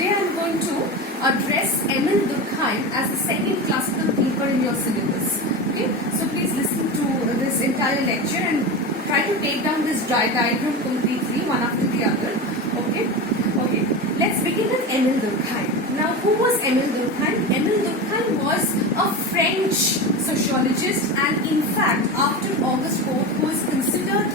Today I am going to address EMILE DURKHEIM as the second classical paper in your syllabus. Okay, so please listen to this entire lecture and try to take down this diagram completely, one after the other. Okay, let's begin with EMILE DURKHEIM. Now, who was EMILE DURKHEIM? EMILE DURKHEIM was a French sociologist, and in fact, after Auguste Comte, who is considered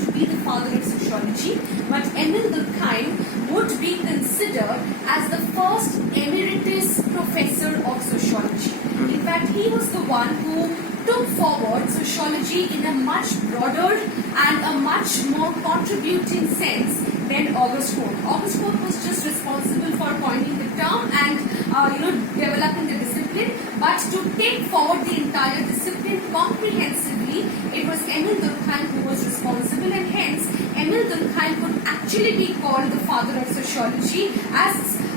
to be the father of sociology, but EMILE DURKHEIM would be considered as the first emeritus professor of sociology. In fact, he was the one who took forward sociology in a much broader and a much more contributing sense than Auguste Comte. Auguste Comte was just responsible for coining the term and developing the discipline, but to take forward the entire discipline comprehensively, it was EMILE DURKHEIM who was responsible, and hence EMILE DURKHEIM could actually be called the father of sociology as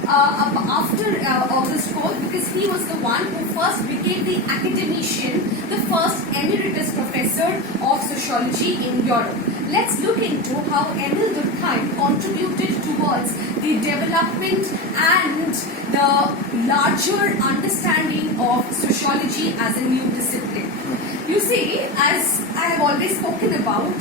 after Auguste Comte, because he was the one who first became the academician, the first emeritus professor of sociology in Europe. Let's look into how EMILE DURKHEIM contributed towards the development and the larger understanding of sociology as a new discipline. You see, as I have always spoken about,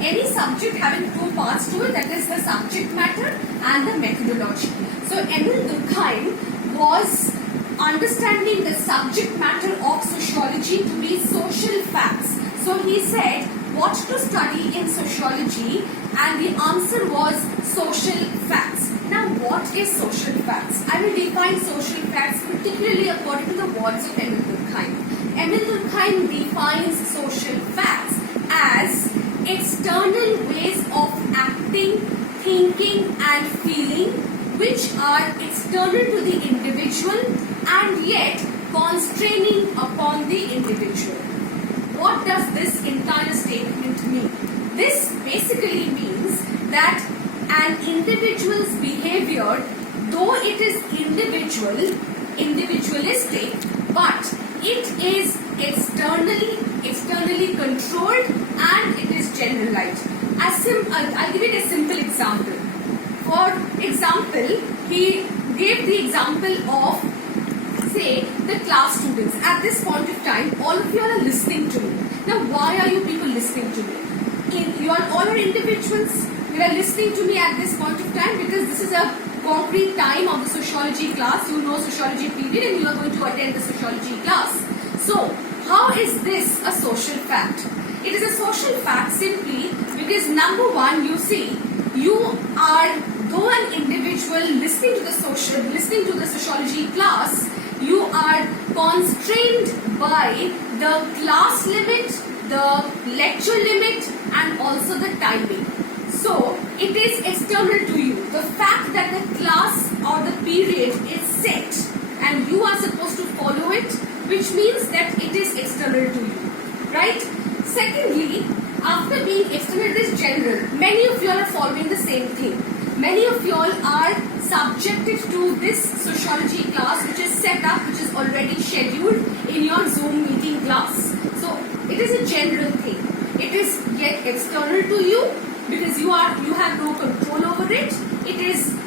any subject having two parts to it, that is the subject matter and the methodology. So EMILE DURKHEIM was understanding the subject matter of sociology to be social facts. So he said, what to study in sociology, and the answer was social facts. Now, what is social facts? I will define social facts particularly according to the words of EMILE DURKHEIM. EMILE DURKHEIM defines social facts as external ways of acting, thinking and feeling which are external to the individual and yet constraining upon the individual. What does this entire statement mean? This basically means that an individual's behavior, though it is individualistic, but it is externally controlled and it is generalized. I'll give it a simple example. For example, he gave the example of, say, the class students. At this point of time, all of you are listening to me. Now, why are you people listening to me? You are all individuals. You are listening to me at this point of time because this is a concrete time of the sociology class. You know sociology period and you are going to attend the sociology class. So, how is this a social fact? It is a social fact simply because number one, you see, you are, though an individual listening to the sociology class, you are constrained by the class limit, the lecture limit and also the timing. So, it is external to you. The fact that the class or the period is set and you are supposed to follow it, which means that it is external to you, right? Secondly, after being external, it is general. Many of you are following the same thing. Many of you all are subjected to this sociology class which is set up, which is already scheduled in your Zoom meeting class. So, it is a general thing. It is yet external to you because you have no control over it. It is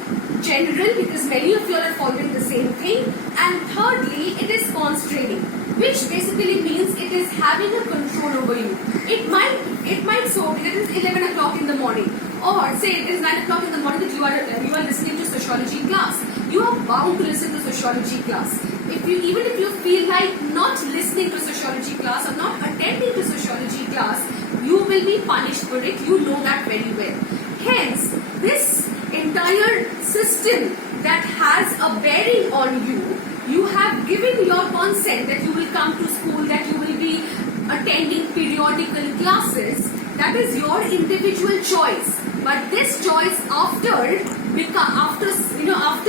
general because many of you are following the same thing. And thirdly, it is constraining, which basically means it is having a control over you. It might so be that it is 11 o'clock in the morning, or say it is 9 o'clock in the morning that you are listening to sociology class. You are bound to listen to sociology class. Even if you feel like not listening to sociology class or not attending to sociology class, you will be punished for it. You know that very well. Hence, this entire system that has a bearing on you, you have given your consent that you will come to school, that you will be attending periodical classes. That is your individual choice. But this choice after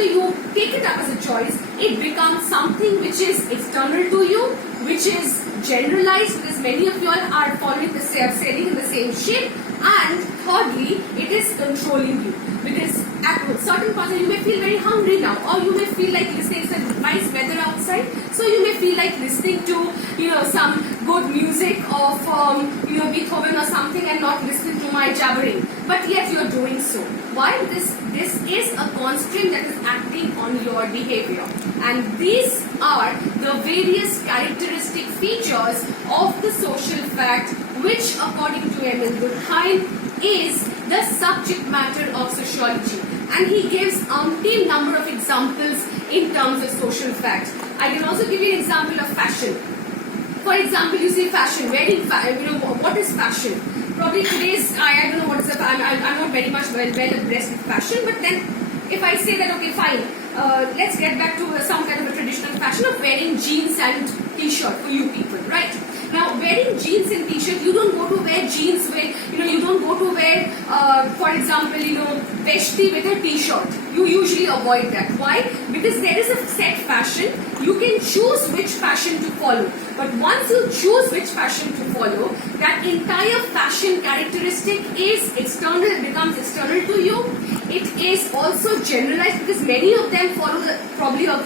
you take it up as a choice, it becomes something which is external to you, which is generalized because many of you all are following the sailing in the same ship, and thirdly, it is controlling you because at certain points you may feel very hungry now, or you may feel like listening. It's a nice weather outside, so you may feel like listening to some good music of Beethoven or something and not listening to my jabbering, but yet you are doing so. Why? Because this is a constraint that is acting on your behavior. And these are the various characteristic features of the social fact which, according to Emile Durkheim, is the subject matter of sociology. And he gives umpteen number of examples in terms of social facts. I can also give you an example of fashion. For example, you see fashion, wearing, what is fashion? Probably today's, I don't know what is I'm not very much well abreast with fashion, but then if I say that, okay, fine, let's get back to some kind of a traditional fashion of wearing jeans and t-shirt for you people, right? Now, wearing jeans and t-shirt, you don't go to wear jeans with, you don't go to wear, for example, veshti with a t-shirt. You usually avoid that. Why? Because there is a set fashion. You can choose which fashion to follow. But once you choose which fashion to follow, that entire fashion characteristic is external, it becomes external to you. It is also generalized because many of them follow probably a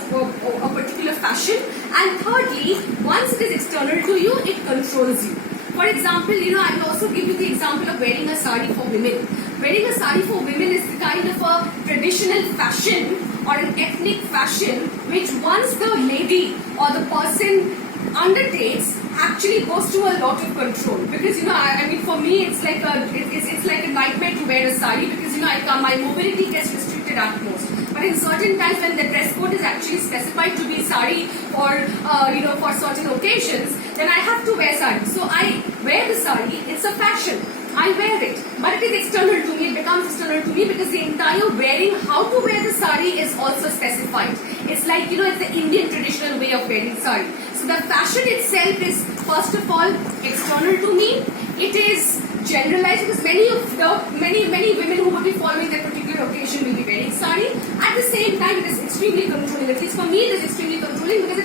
particular fashion. And thirdly, once it is external to you, it controls you. For example, I will also give you the example of wearing a sari for women. Wearing a sari for women is the kind of a traditional fashion or an ethnic fashion which once the lady or the person undertakes actually goes to a lot of control. Because I mean for me it's like a nightmare to wear a sari because my mobility gets restricted at most. But in certain times when the dress code is actually specified to be sari for for certain occasions, then I have to wear sari. So I wear the sari. It's a fashion. I wear it, but it is external to me. It becomes external to me because the entire wearing, how to wear the sari is also specified. It's like it's the Indian traditional way of wearing sari. So the fashion itself is first of all external to me. It is generalized because many women who would be following that particular occasion will be wearing sari. At the same time, it is extremely controlling. At least for me, it is extremely controlling because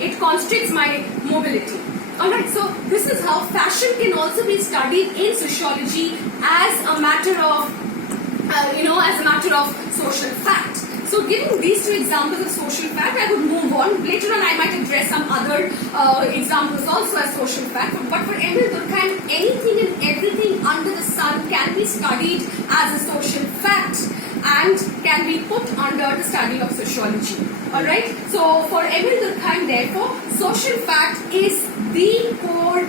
it constricts my mobility. Alright, so this is how fashion can also be studied in sociology as a matter of, social fact. So giving these two examples of social fact, I would move on. Later on, I might address some other examples also as social fact. But for Emile Durkheim, anything and everything under the sun can be studied as a social fact and can be put under the study of sociology. Alright, so for Emile Durkheim, therefore, social fact is the core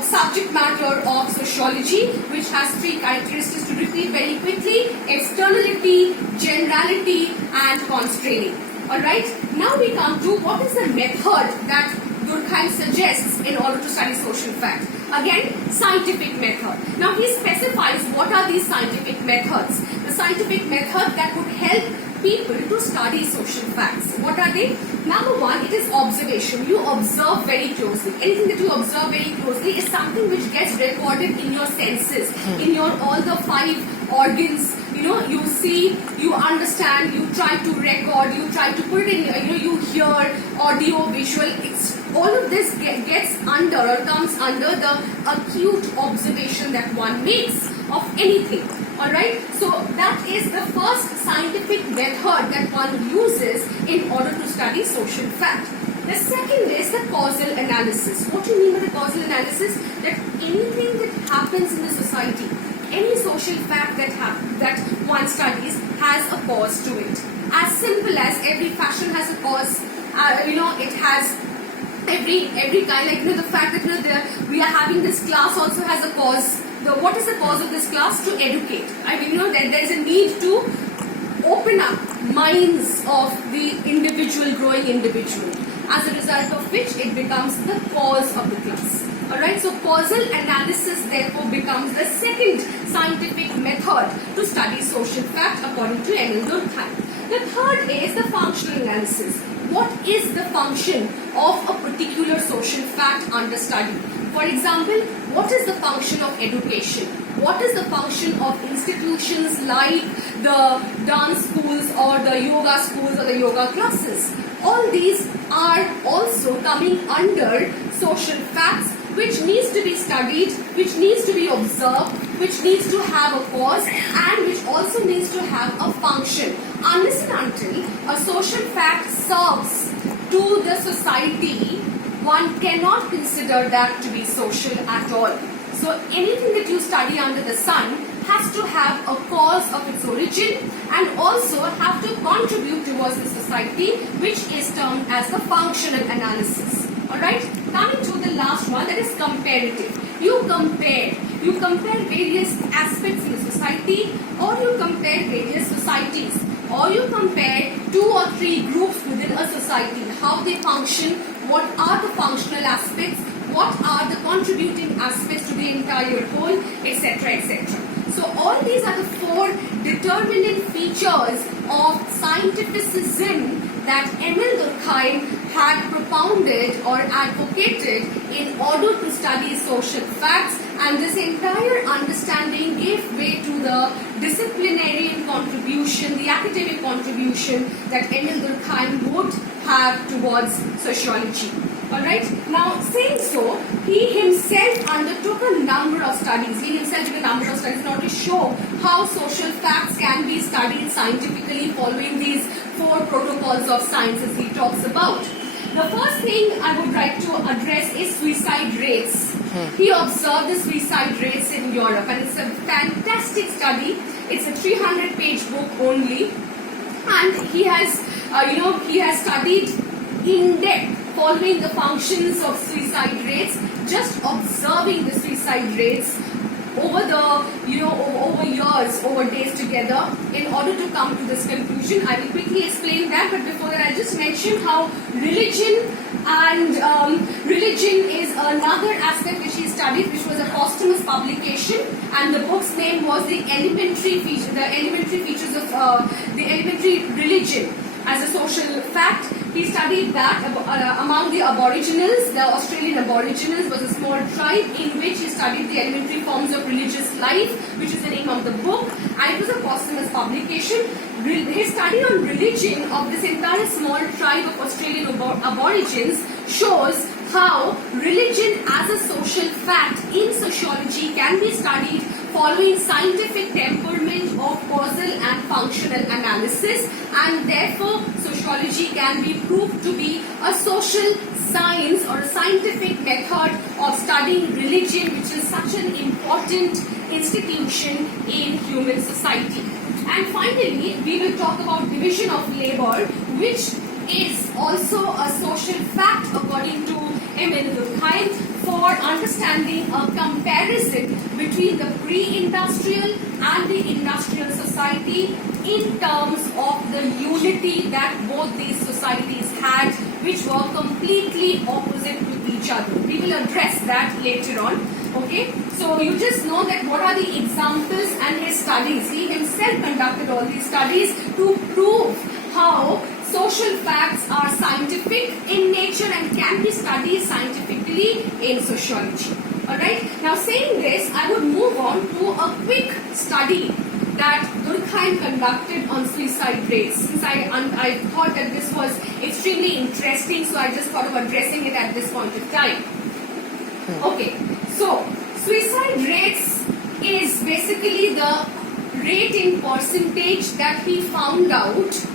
subject matter of sociology, which has three characteristics to repeat very quickly: externality, generality, and constraining. Alright, now we come to what is the method that Durkheim suggests in order to study social fact. Again, scientific method. Now he specifies what are these scientific methods. The scientific method that would help people to study social facts. What are they? Number one, it is observation. You observe very closely. Anything that you observe very closely is something which gets recorded in your senses, in your all the five organs. You see, you understand, you try to record, you try to put it in, you hear, audio, visual. All of this gets under or comes under the acute observation that one makes of anything. Alright, so that is the first scientific method that one uses in order to study social fact. The second is the causal analysis. What do you mean by the causal analysis? That anything that happens in the society, any social fact that one studies has a cause to it. As simple as every fashion has a cause. It has every kind, the fact that we are having this class also has a cause. What is the cause of this class? To educate. I mean, that there is a need to open up minds of the individual, growing individual, as a result of which it becomes the cause of the class. Alright, so causal analysis therefore becomes the second scientific method to study social fact according to Emile Durkheim. The third is the functional analysis. What is the function of a particular social fact under study? For example, what is the function of education? What is the function of institutions like the dance schools or the yoga schools or the yoga classes? All these are also coming under social facts, which needs to be studied, which needs to be observed, which needs to have a cause, and which also needs to have a function. Unless and until a social fact serves to the society, one cannot consider that to be social at all. So anything that you study under the sun has to have a cause of its origin and also have to contribute towards the society, which is termed as the functional analysis. Alright, coming to the last one, that is comparative. You compare various aspects in the society, or you compare various societies, or you compare 2 or 3 groups within a society, how they function, what are the functional aspects, what are the contributing aspects to the entire whole, etc., etc. So all these are the 4 determinant features of scientificism that Emile Durkheim had propounded or advocated in order to study social facts, and this entire understanding gave way to the disciplinarian contribution, the academic contribution that Emile Durkheim would have towards sociology. Alright, now saying so, he himself undertook a number of studies. He himself did a number of studies in order to show how social facts can be studied scientifically following these 4 protocols of science as he talks about. The first thing I would like to address is suicide rates. He observed the suicide rates in Europe, and it's a fantastic study. It's a 300-page book only, and he has, he has studied in depth following the functions of suicide rates, just observing the suicide rates over the, over years, over days together in order to come to this conclusion. I will quickly explain that, but before that I'll just mention how religion is another aspect which he studied, which was a posthumous publication, and the book's name was the elementary features of the elementary religion as a social fact. He studied that among the Aboriginals. The Australian Aboriginals was a small tribe in which he studied the elementary forms of religious life, which is the name of the book, and it was a posthumous publication. His study on religion of this entire small tribe of Australian Aborigines shows how religion as a social fact in sociology can be studied following scientific temperament of causal and functional analysis, and therefore sociology can be proved to be a social science or a scientific method of studying religion, which is such an important institution in human society. And finally, we will talk about division of labor, which is also a social fact according to Emile Durkheim, for understanding a comparison between the pre-industrial and the industrial society in terms of the unity that both these societies had, which were completely opposite to each other. We will address that later on. Okay, so you just know that what are the examples and his studies. He himself conducted all these studies to prove how social facts are scientific in nature and can be studied scientifically in sociology. Alright, now saying this, I would move on to a quick study that Durkheim conducted on suicide rates. Since I thought that this was extremely interesting, so I just thought of addressing it at this point of time. Okay, so suicide rates is basically the rate in percentage that he found out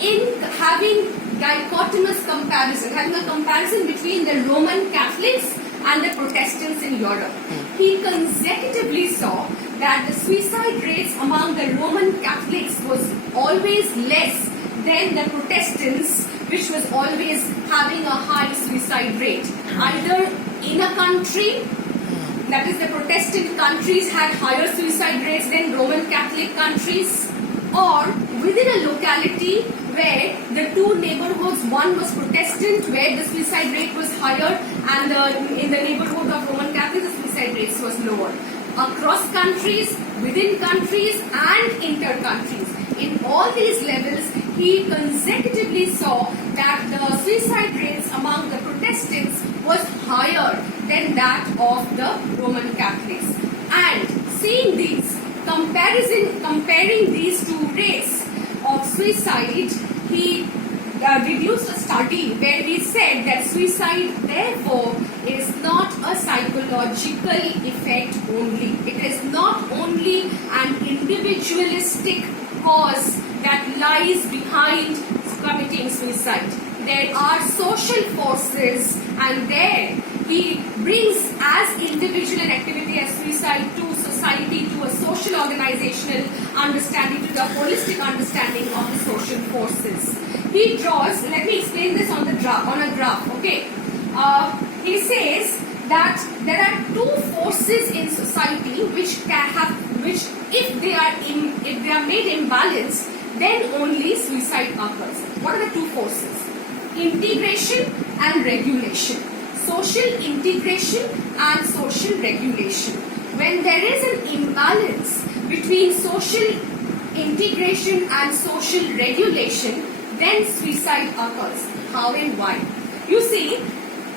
in having dichotomous comparison, having a comparison between the Roman Catholics and the Protestants in Europe. He consecutively saw that the suicide rates among the Roman Catholics was always less than the Protestants, which was always having a high suicide rate. Either in a country, that is the Protestant countries had higher suicide rates than Roman Catholic countries, or within a locality where the 2 neighborhoods, one was Protestant where the suicide rate was higher, and in the neighborhood of Roman Catholic the suicide rates was lower. Across countries, within countries and inter-countries. In all these levels, he consecutively saw that the suicide rates among the Protestants was higher than that of the Roman Catholics. And seeing these, comparing these 2 rates of suicide, he deduced a study where he said that suicide therefore is not a psychological effect only. It is not only an individualistic cause that lies behind committing suicide. There are social forces, and there he brings as individual an activity as suicide to society society, to a social organizational understanding, to the holistic understanding of the social forces. He draws, let me explain this on a graph, okay. He says that there are two forces in society which if they are made imbalanced, then only suicide occurs. What are the two forces? Integration and regulation. Social integration and social regulation. When there is an imbalance between social integration and social regulation, then suicide occurs. How and why? You see,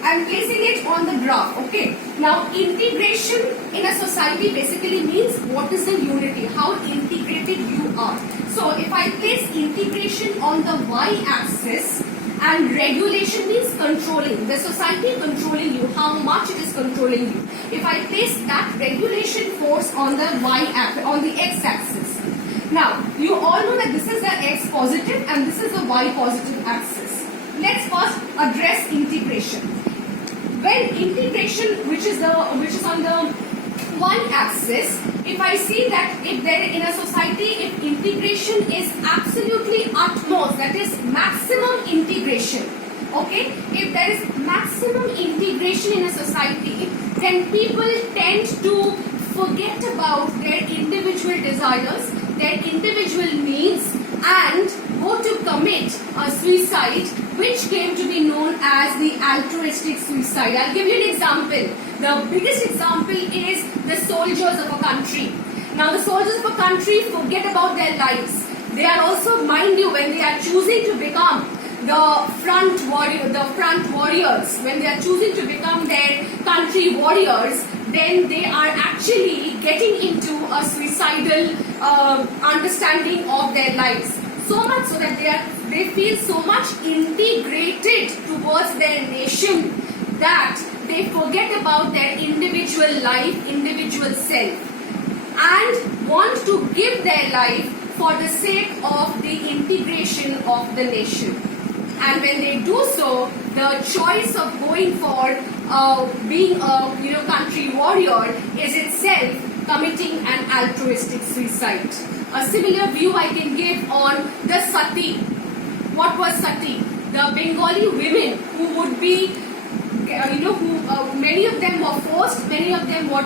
I'm placing it on the graph, okay. Now, integration in a society basically means what is the unity, how integrated you are. So, if I place integration on the y-axis, and regulation means controlling, the society controlling you, how much it is controlling you. If I place that regulation force on the y-axis, on the x-axis. Now, you all know that this is the x positive and this is the y positive axis. Let's first address integration. When integration, which is on the y-axis, if I see that if there in a society, if integration is absolutely utmost, that is maximum integration, okay, if there is maximum integration in a society, then people tend to forget about their individual desires, their individual needs, and go to commit a suicide, which came to be known as the altruistic suicide. I'll give you an example. The biggest example is the soldiers of a country. Now, the soldiers of a country forget about their lives. They are also, mind you, when they are choosing to become the front warriors, when they are choosing to become their country warriors, then they are actually getting into a suicidal understanding of their lives. So much so that they feel so much integrated towards their nation that they forget about their individual life, individual self, and want to give their life for the sake of the integration of the nation. And when they do so, the choice of going for being a country warrior is itself committing an altruistic suicide. A similar view I can give on the sati. What was sati? The Bengali women who would be, many of them were forced, many of them were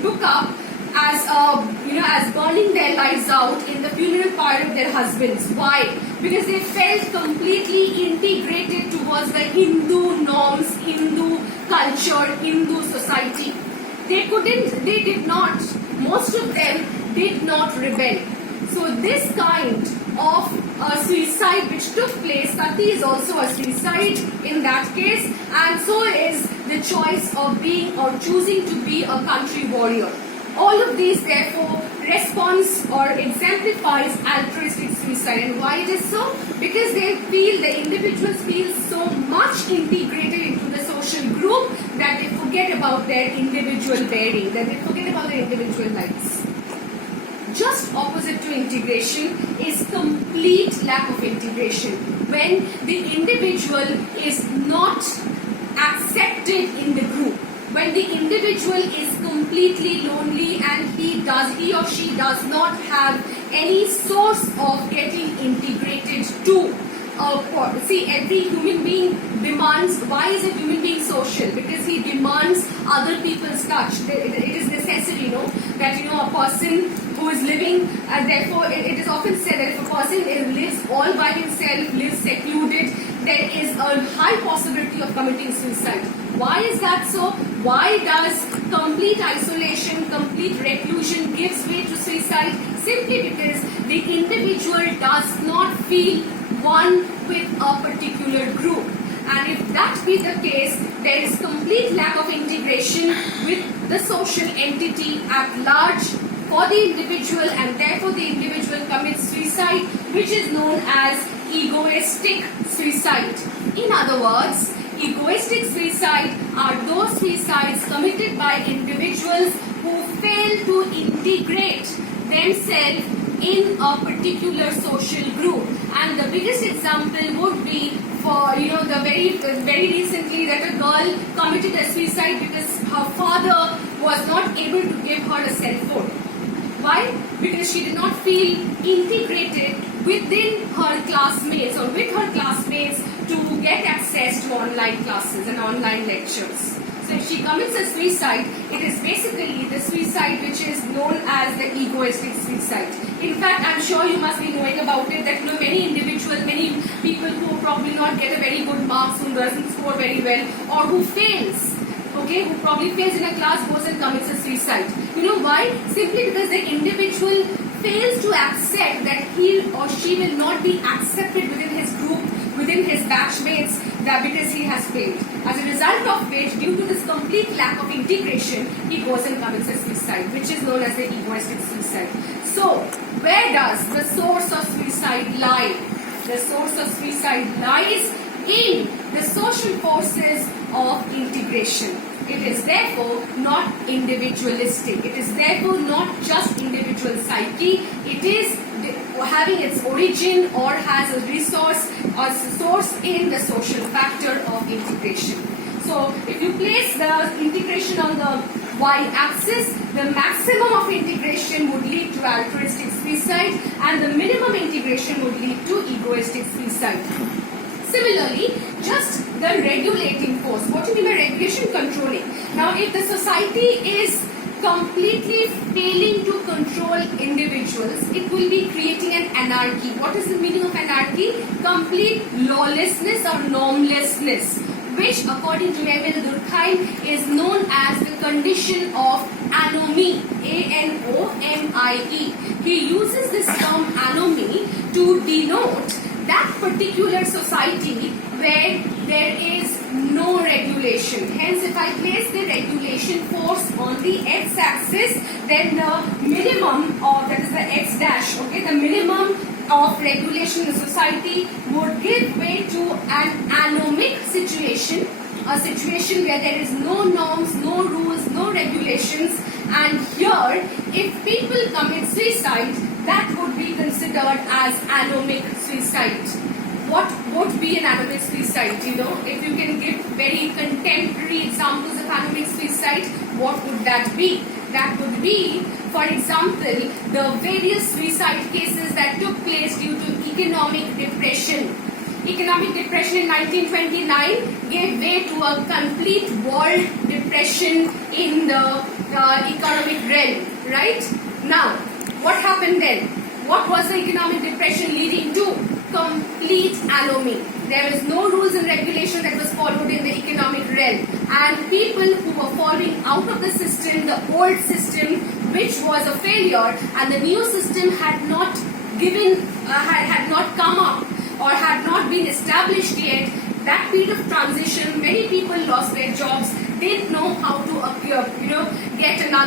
took up as burning their lives out in the funeral pyre of their husbands. Why? Because they felt completely integrated towards the Hindu norms, Hindu culture, Hindu society. Most of them did not rebel. So this kind of suicide which took place, sati is also a suicide in that case, and so is the choice of being or choosing to be a country warrior. All of these therefore responds or exemplifies altruistic suicide. And why it is so? Because the individuals feel so much integrated into the social group that they forget about their individual bearing, that they forget about their individual lives. Just opposite to integration is complete lack of integration. When the individual is not accepted in the group, when the individual is completely lonely and he or she does not have any source of getting integrated to. See, every human being demands, why is a human being social? Because he demands other people's touch. It is necessary, that a person who is living, and therefore it is often said that if a person lives all by himself, lives secluded, there is a high possibility of committing suicide. Why is that so? Why does complete isolation, complete reclusion gives way to suicide? Simply because the individual does not feel one with a particular group. And if that be the case, there is complete lack of integration with the social entity at large for the individual, and therefore the individual commits suicide, which is known as egoistic suicide. In other words, egoistic suicide are those suicides committed by individuals who fail to integrate themselves in a particular social group. And the biggest example would be for the very recently that a girl committed a suicide because her father was not able to give her a cell phone. Why? Because she did not feel integrated within her classmates or with her classmates to get access to online classes and online lectures. So if she commits a suicide, it is basically the suicide which is known as the egoistic suicide. In fact, I'm sure you must be knowing about it that many people who probably not get a very good marks, who doesn't score very well, or who fails, okay, who probably fails in a class, goes and commits a suicide. You know why? Simply because the individual fails to accept that he or she will not be accepted within his group, within his batchmates, because he has failed. As a result of which, due to this complete lack of integration, he goes and commits a suicide, which is known as the egoistic suicide. So, where does the source of suicide lie? The source of suicide lies in the social forces of integration. It is therefore not individualistic. It is therefore not just individual psyche. It is having its origin or has a resource or source in the social factor of integration. So if you place the integration on the y-axis, the maximum of integration would lead to altruistic suicide and the minimum integration would lead to egoistic suicide. Similarly, just the regulating force. What do you mean by regulation? Controlling. Now, if the society is completely failing to control individuals, it will be creating an anarchy. What is the meaning of anarchy? Complete lawlessness or normlessness, which according to EMILE DURKHEIM is known as the condition of anomie, A-N-O-M-I-E. He uses this term anomie to denote that particular society where there is no regulation. Hence, if I place the regulation force on the x-axis, then the minimum of, that is the x dash, okay, the minimum of regulation in the society would give way to an anomic situation, a situation where there is no norms, no rules, no regulations, and here, if people commit suicide, that would be considered as anomic suicide. What would be an anomic suicide? You know, if you can give very contemporary examples of anomic suicide, what would that be? That would be, for example, the various suicide cases that took place due to economic depression. Economic depression in 1929 gave way to a complete world depression in the economic realm, right? Now, what happened then? What was the economic depression leading to? Complete anomie. There is no rules and regulation that was followed in the economic realm, and people who were falling out of the system, the old system, which was a failure, and the new system had not had not come up or had not been established yet. That period of transition, many people lost their jobs, didn't know how to get